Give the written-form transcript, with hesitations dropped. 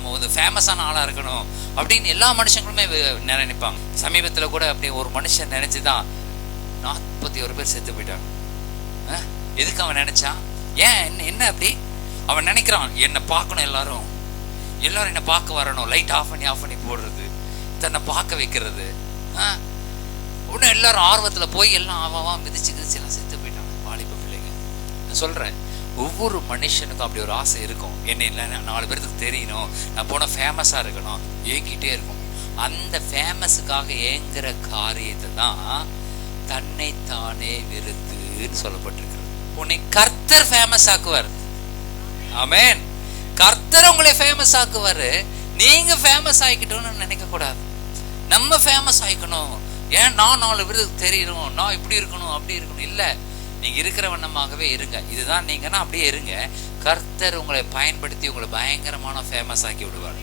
நம்ம வந்து ஃபேமஸான ஆளாக இருக்கணும் அப்படின்னு எல்லா மனுஷங்களுமே நினைப்பாங்க. சமீபத்தில் கூட அப்படி ஒரு மனுஷன் நினைச்சுதான் 41 பேர் செத்து போயிட்டாங்க. எதுக்கு அவன் நினைச்சான்? ஏன் என்ன அப்படி அவன் நினைக்கிறான்? என்னை பார்க்கணும், எல்லாரும் என்னை பார்க்க வரணும், லைட் ஆஃப் பண்ணி போடுறது, தன்னை பார்க்க வைக்கிறது. உடனே எல்லாரும் ஆர்வத்தில் போய் எல்லாம் ஆவாவா மிதிச்சு எல்லாம் செத்து போயிட்டாங்க வாலிப பிள்ளைங்க. நான் சொல்றேன், ஒவ்வொரு மனுஷனுக்கும் அப்படி ஒரு ஆசை இருக்கும். என்ன இல்லை 4 பேருக்கு தெரியணும், நான் போன ஃபேமஸாக இருக்கணும், ஏங்கிட்டே இருக்கும். அந்த ஃபேமஸுக்காக ஏங்குற காரியத்தை தான் தன்னைத்தானே வெறுத்துன்னு சொல்லப்பட்டிருக்கிறது. உன்னை கர்த்தர் ஃபேமஸ் ஆக்குவார். ஆமென். கர்த்தர் உங்களை ஃபேமஸ் ஆக்குவாரு. நீங்க ஃபேமஸ் ஆகிக்கிட்டோம்னு நினைக்க கூடாது. நம்ம ஃபேமஸ் ஆயிக்கணும், ஏன் நான் 4 பேருக்கு தெரியணும், நான் இப்படி இருக்கணும் அப்படி இருக்கணும். இல்ல, நீங்க இருக்கிற வண்ணமாகவே இருங்க. இதுதான் நீங்கன்னா அப்படியே இருங்க. கர்த்தர் உங்களை பயன்படுத்தி உங்களை பயங்கரமான ஃபேமஸ் ஆக்கி விடுவார்.